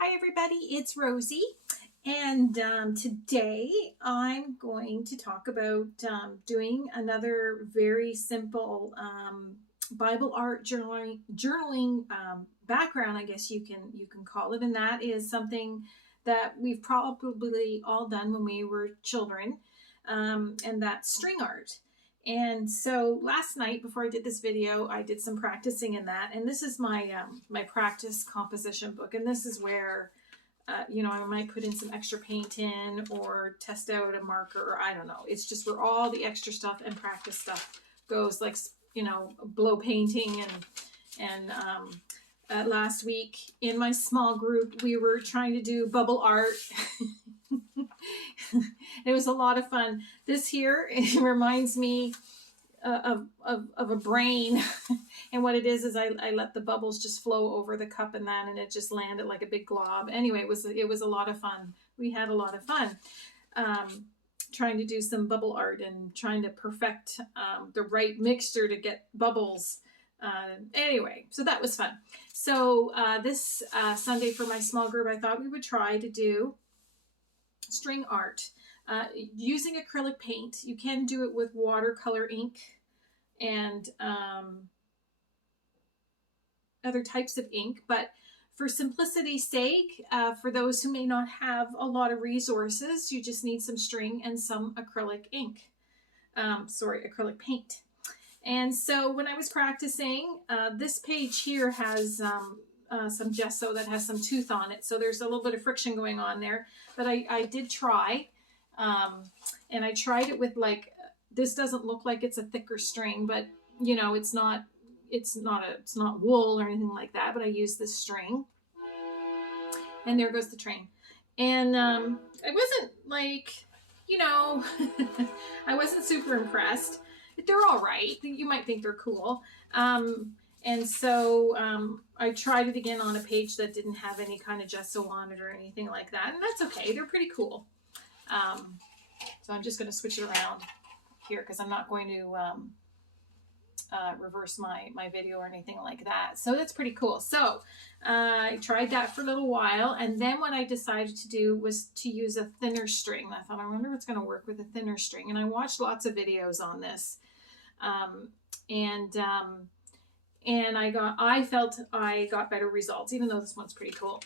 Hi everybody, it's Rosie, and today I'm going to talk about doing another very simple Bible art journaling background, I guess you can call it, and that is something that we've probably all done when we were children, and that's string art. And so last night, before I did this video, I did some practicing in that. And this is my practice composition book. And this is where, I might put in some extra paint in or test out a marker, or I don't know. It's just where all the extra stuff and practice stuff goes, like, blow painting and last week in my small group, we were trying to do bubble art. It was a lot of fun. This here, it reminds me of a brain. And what it is I let the bubbles just flow over the cup and it just landed like a big glob. Anyway, it was a lot of fun. We had a lot of fun trying to do some bubble art and trying to perfect the right mixture to get bubbles. Anyway, so that was fun. So this Sunday for my small group, I thought we would try to do string art using acrylic paint. You can do it with watercolor ink and other types of ink, but for simplicity's sake, for those who may not have a lot of resources, you just need some string and some acrylic ink. Acrylic paint. And so when I was practicing, this page here has some gesso that has some tooth on it. So there's a little bit of friction going on there, but I did try, and I tried it with, like, this doesn't look like it's a thicker string, but it's not wool or anything like that, but I used this string. And there goes the train. And I wasn't like, I wasn't super impressed. They're all right. You might think they're cool. And so I tried it again on a page that didn't have any kind of gesso on it or anything like that. And that's okay. They're pretty cool. So I'm just going to switch it around here because I'm not going to reverse my video or anything like that. So that's pretty cool. So I tried that for a little while. And then what I decided to do was to use a thinner string. I thought, I wonder what's going to work with a thinner string. And I watched lots of videos on this. And I felt I got better results, even though this one's pretty cool.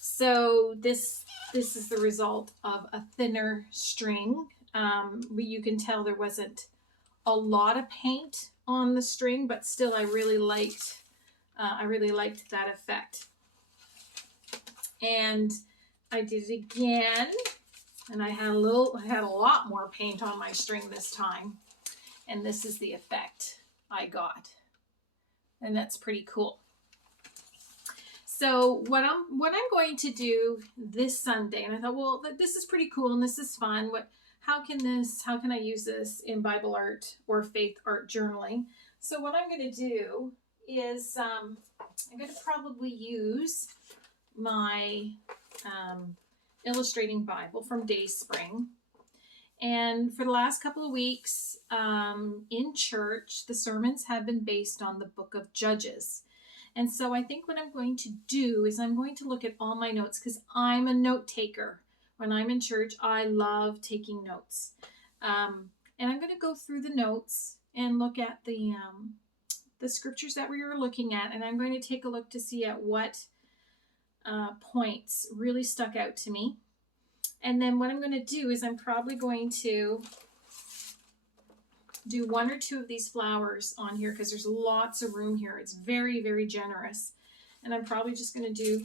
So this is the result of a thinner string. You can tell there wasn't a lot of paint on the string, but still I really liked that effect. And I did it again, and I had a lot more paint on my string this time. And this is the effect I got. And that's pretty cool. So what I'm going to do this Sunday, and I thought, well, this is pretty cool and this is fun. How can I use this in Bible art or faith art journaling? So what I'm going to do is I'm going to probably use my illustrating Bible from Dayspring. And for the last couple of weeks in church, the sermons have been based on the book of Judges. And so I think what I'm going to do is I'm going to look at all my notes because I'm a note taker. When I'm in church, I love taking notes. And I'm going to go through the notes and look at the scriptures that we were looking at. And I'm going to take a look to see at what points really stuck out to me. And then what I'm going to do is I'm probably going to do one or two of these flowers on here because there's lots of room here. It's very, very generous. And I'm probably just going to do,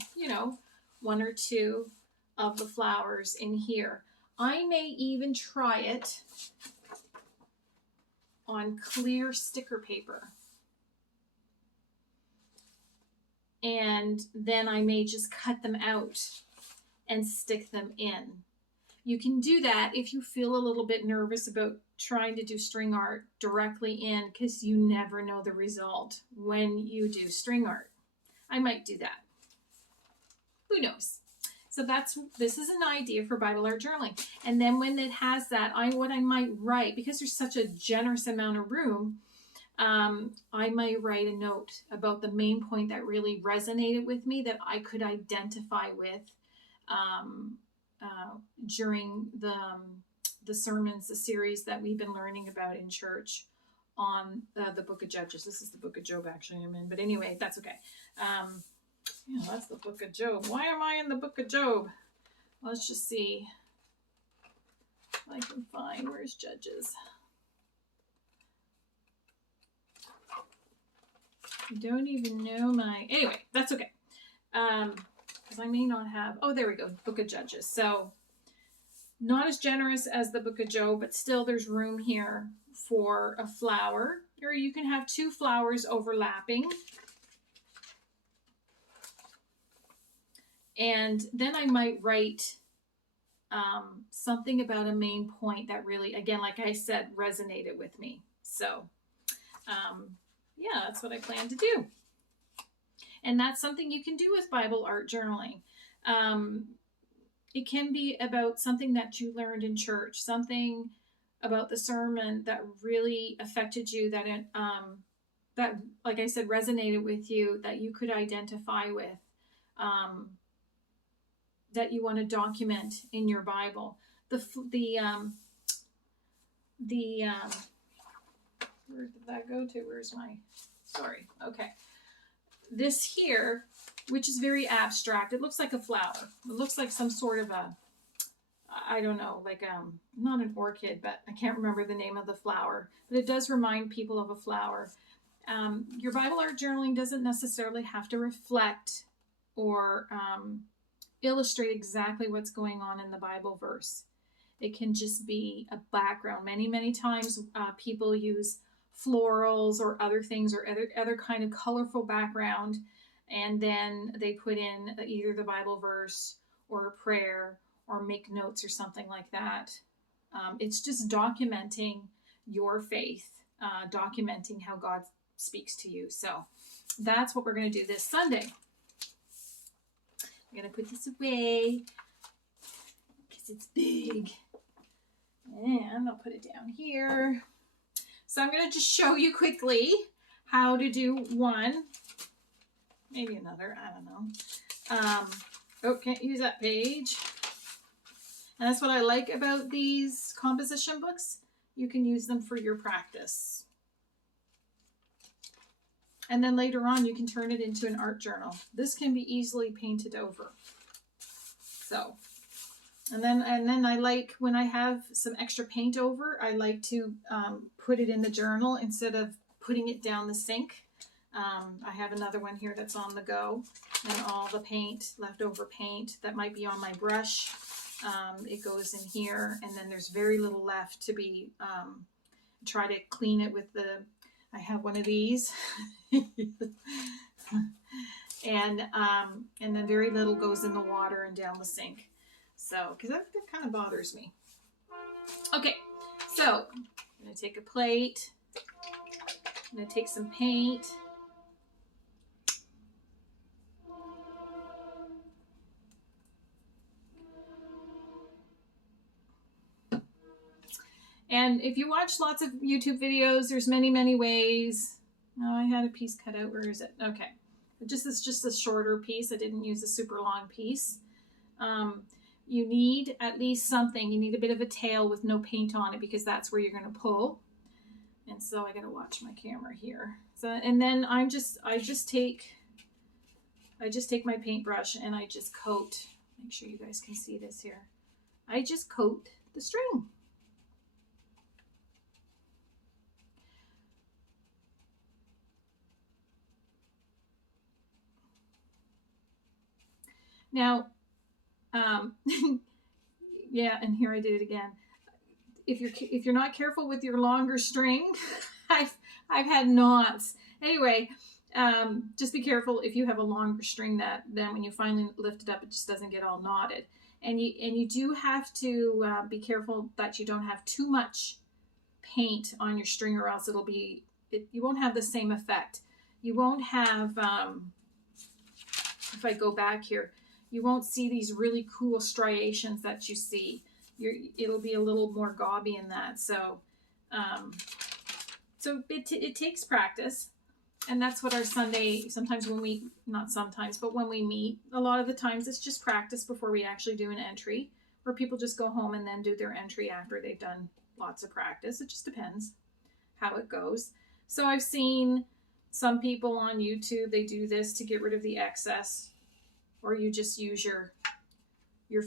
one or two of the flowers in here. I may even try it on clear sticker paper. And then I may just cut them out and stick them in. You can do that if you feel a little bit nervous about trying to do string art directly in, because you never know the result when you do string art. I might do that. Who knows? So this is an idea for Bible art journaling. And then when it has that, what I might write, because there's such a generous amount of room, I might write a note about the main point that really resonated with me that I could identify with um, during the sermons, the series that we've been learning about in church on the book of Judges. This is the book of Job, actually, I'm in. But anyway, that's okay. Yeah, that's the book of Job. Why am I in the book of Job? Let's just see if I can find where's Judges. I don't even know my... Anyway, that's okay. Because I may not have... Oh, there we go. Book of Judges. So, not as generous as the book of Job, but still there's room here for a flower. Or you can have two flowers overlapping. And then I might write something about a main point that really, again, like I said, resonated with me. So, yeah, that's what I plan to do. And that's something you can do with Bible art journaling. It can be about something that you learned in church, something about the sermon that really affected you, that, that like I said, resonated with you, that you could identify with, that you want to document in your Bible. Where did that go to? Where's my, sorry. Okay. This here, which is very abstract. It looks like a flower. It looks like some sort of a, I don't know, like, not an orchid, but I can't remember the name of the flower, but it does remind people of a flower. Your Bible art journaling doesn't necessarily have to reflect or illustrate exactly what's going on in the Bible verse. It can just be a background. Many, many times people use florals or other things or other kind of colorful background, and then they put in either the Bible verse or a prayer or make notes or something like that. It's just documenting your faith, documenting how God speaks to you. So that's what we're going to do this Sunday. I'm going to put this away because it's big. And I'll put it down here. So I'm going to just show you quickly how to do one, maybe another, I don't know. Oh, can't use that page. And that's what I like about these composition books. You can use them for your practice. And then later on, you can turn it into an art journal. This can be easily painted over. So, and then I like, when I have some extra paint over, I like to put it in the journal instead of putting it down the sink. I have another one here that's on the go, and all the paint, leftover paint that might be on my brush, it goes in here, and then there's very little left to be, try to clean it with the, I have one of these, and then very little goes in the water and down the sink. So, because that kind of bothers me. Okay, so I'm going to take a plate. I'm going to take some paint. And if you watch lots of YouTube videos, there's many, many ways. Oh, I had a piece cut out. Where is it? Okay. It's just a shorter piece. I didn't use a super long piece. You need at least something. You need a bit of a tail with no paint on it, because that's where you're going to pull. And so I got to watch my camera here. So, and then I just take my paintbrush and I just coat. Make sure you guys can see this here. I just coat the string. Now, yeah, and here I did it again. If you're not careful with your longer string, I've had knots. Anyway, just be careful if you have a longer string, that then when you finally lift it up, it just doesn't get all knotted. And you do have to be careful that you don't have too much paint on your string, or else you won't have the same effect. You won't have, if I go back here, you won't see these really cool striations that you see. It'll be a little more gaudy in that. So So it takes practice. And that's what our Sunday, sometimes when we, not sometimes, but when we meet, a lot of the times it's just practice before we actually do an entry, where people just go home and then do their entry after they've done lots of practice. It just depends how it goes. So I've seen some people on YouTube, they do this to get rid of the excess, or you just use your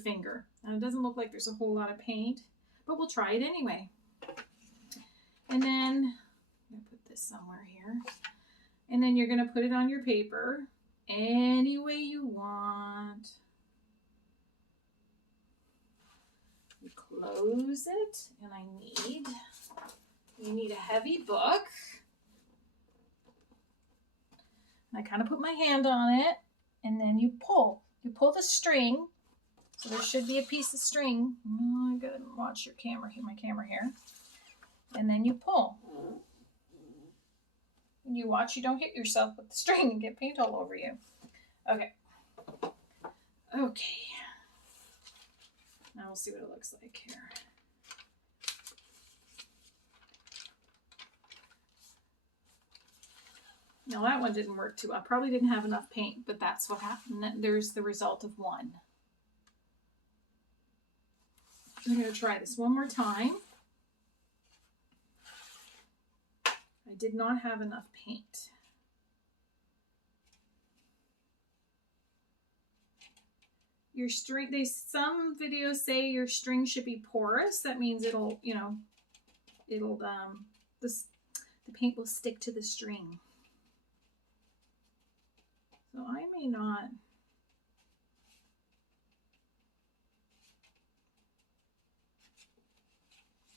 finger. And it doesn't look like there's a whole lot of paint, but we'll try it anyway. And then, I'm going to put this somewhere here. And then you're going to put it on your paper any way you want. You close it, and you need a heavy book. I kind of put my hand on it, and then you pull. You pull the string. So there should be a piece of string. Oh, I gotta watch your camera here, my camera here. And then you pull. And you watch you don't hit yourself with the string and get paint all over you. Okay. Okay. Now we'll see what it looks like here. Now that one didn't work too well. I probably didn't have enough paint, but that's what happened. There's the result of one. I'm going to try this one more time. I did not have enough paint. Your string, some videos say your string should be porous. That means it'll, the paint will stick to the string. So I may not.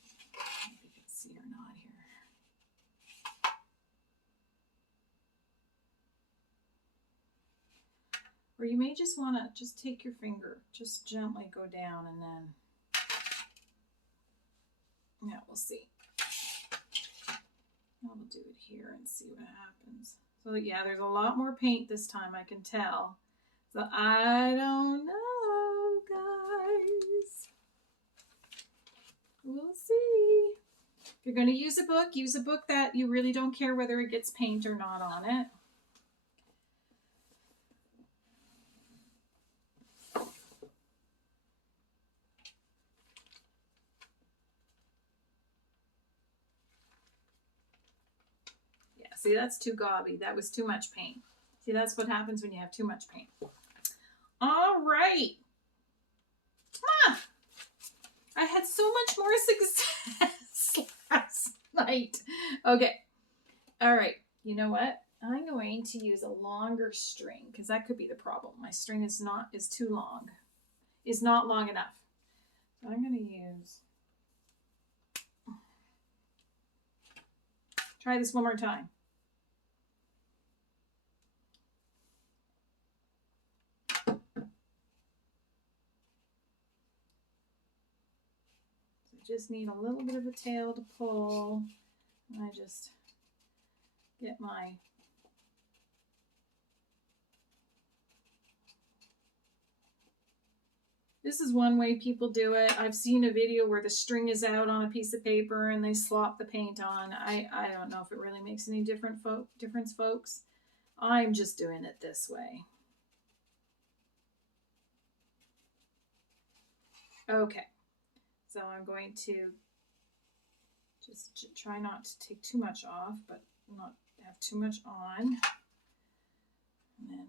If you can see or not here. Or you may just want to just take your finger, just gently go down, and then, yeah, we'll see. I'll do it here and see what happens. So yeah, there's a lot more paint this time, I can tell. So I don't know, guys. We'll see. If you're going to use a book that you really don't care whether it gets paint or not on it. See, that's too gaudy. That was too much paint. See, that's what happens when you have too much paint. All right. Ah, I had so much more success last night. Okay. All right. You know what? I'm going to use a longer string because that could be the problem. My string is too long. Is not long enough. So I'm going to use. Try this one more time. Just need a little bit of a tail to pull. And I just get my This is one way people do it. I've seen a video where the string is out on a piece of paper and they slop the paint on. I don't know if it really makes any difference, folks. I'm just doing it this way. Okay. So I'm going to just try not to take too much off, but not have too much on. And then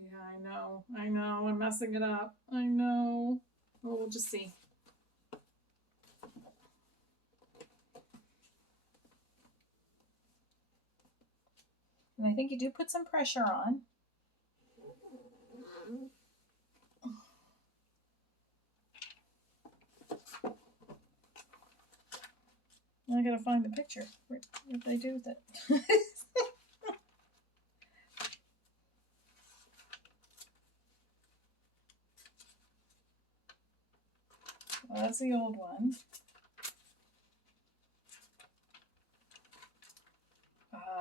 yeah, I know, I'm messing it up. I know. Well, we'll just see. And I think you do put some pressure on. I gotta find the picture. What did I do with it? Well, that's the old one.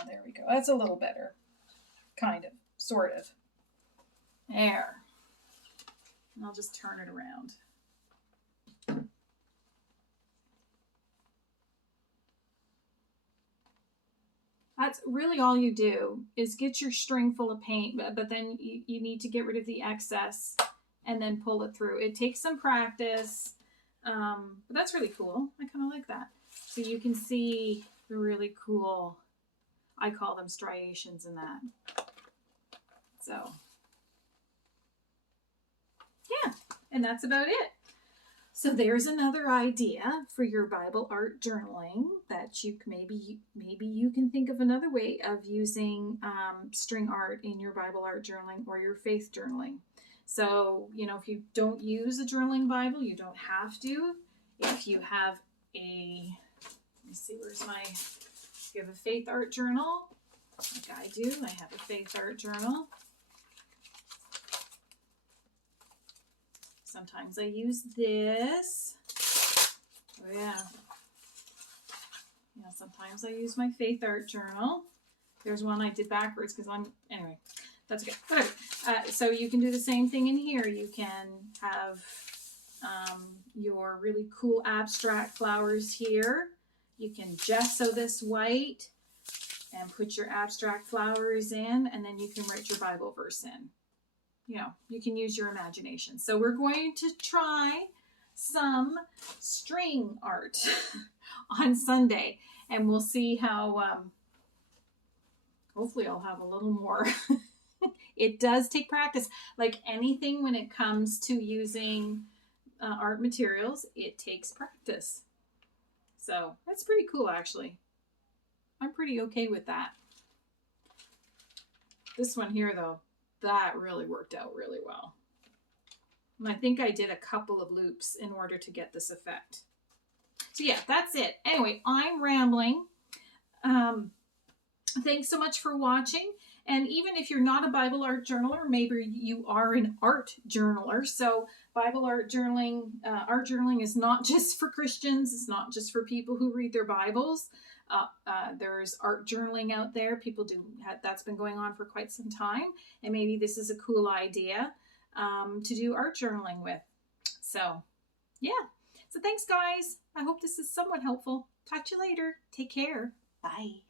There we go. That's a little better. Kind of. sort of. There. And I'll just turn it around. That's really all you do is get your string full of paint, but then you need to get rid of the excess and then pull it through. It takes some practice, but that's really cool. I kind of like that. So you can see the really cool, I call them striations in that. So, yeah, and that's about it. So there's another idea for your Bible art journaling that you maybe you can think of another way of using string art in your Bible art journaling or your faith journaling. So, you know, if you don't use a journaling Bible, you don't have to. If you have a, let me see, if you have a faith art journal, like I do, I have a faith art journal. Sometimes I use this. Oh yeah. Yeah, sometimes I use my faith art journal. There's one I did backwards because anyway, that's okay. Whatever. So you can do the same thing in here. You can have your really cool abstract flowers here. You can gesso this white and put your abstract flowers in, and then you can write your Bible verse in. You know, you can use your imagination. So we're going to try some string art on Sunday, and we'll see how, hopefully I'll have a little more. It does take practice. Like anything when it comes to using art materials, it takes practice. So that's pretty cool, actually. I'm pretty okay with that. This one here, though, that really worked out really well. And I think I did a couple of loops in order to get this effect. So yeah, that's it. Anyway, I'm rambling. Thanks so much for watching. And even if you're not a Bible art journaler, maybe you are an art journaler. So Bible art journaling is not just for Christians. It's not just for people who read their Bibles. There's art journaling out there. People that's been going on for quite some time. And maybe this is a cool idea to do art journaling with. So yeah. So thanks, guys. I hope this is somewhat helpful. Talk to you later. Take care. Bye.